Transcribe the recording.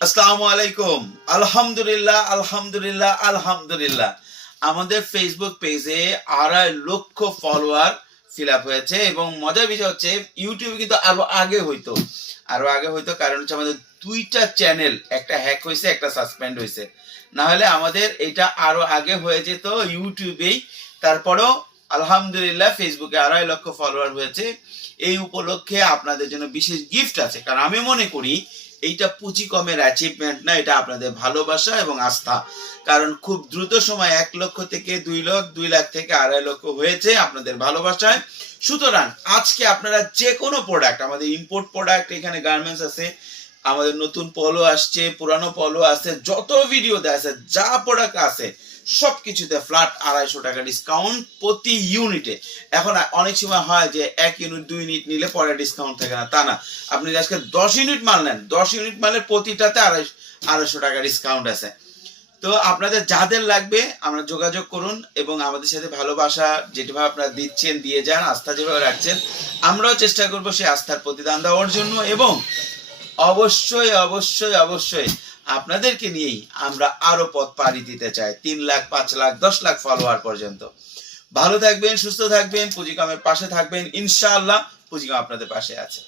আসসালামু আলাইকুম। আলহামদুলিল্লাহ, আলহামদুলিল্লাহ, আলহামদুলিল্লাহ। আমাদের ফেসবুক পেজে ২.৫ লক্ষ ফলোয়ার ফিল আপ হয়েছে এবং মজার বিষয় হচ্ছে ইউটিউবে কিন্তু আরো আগে হইতো কারণ হচ্ছে আমাদের ২টা চ্যানেল, একটা হ্যাক হয়েছে, একটা সাসপেন্ড হয়েছে। না হলে আমাদের এটা আরো আগে হয়ে যেত ইউটিউবেই। তারপরেও আলহামদুলিল্লাহ ফেসবুকে ২.৫ লক্ষ ফলোয়ার হয়েছে। এই উপলক্ষে আপনাদের জন্য বিশেষ গিফট আছে, কারণ আমি মনে করি এইটা পুঁজি কমের অ্যাচিভমেন্ট না, এটা আপনাদের ভালোবাসা এবং আস্থা। কারণ খুব দ্রুত সময় ১ লক্ষ থেকে ২ লাখ, ২ লাখ থেকে ২.৫ লক্ষ হয়েছে আপনাদের ভালোবাসায়। সুতরাং আজকে আপনারা যে কোনো প্রোডাক্ট, আমাদের ইম্পোর্ট প্রোডাক্ট, এখানে গার্মেন্টস আছে, আমাদের নতুন পলো আসছে, পুরানো পলো আছে, যত ভিডিও আছে, যা প্রোডাক্ট আছে সবকিছুতে ফ্ল্যাট ২৫০ টাকা ডিসকাউন্ট প্রতি ইউনিটে। এখন অনেক সময় হয় যে ১ ইউনিট ২ ইউনিট নিলে পরে ডিসকাউন্ট থাকে না, তা না। আপনি আজকে ১০ ইউনিট মাল নেন, ১০ ইউনিট মালের প্রতিটাতে ২৫০ টাকা ডিসকাউন্ট আছে। তো আপনাদের যাদের লাগবে আমরা যোগাযোগ করুন এবং আমাদের সাথে ভালোবাসা যেভাবে আপনারা দিচ্ছেন, দিয়ে যান, আস্থা যেভাবে রাখছেন, আমরাও চেষ্টা করবো সেই আস্থার প্রতিদান দেওয়ার জন্য। এবং অবশ্যই অবশ্যই অবশ্যই আপনাদেরকে নিয়েই আমরা আরো পথ পাড়ি দিতে চাই ৩ লাখ, ৫ লাখ, ১০ লাখ ফলোয়ার পর্যন্ত। ভালো থাকবেন, সুস্থ থাকবেন, পুঁজিকামের পাশে থাকবেন, ইনশাআল্লাহ পুঁজিকাম আপনাদের পাশে আছে।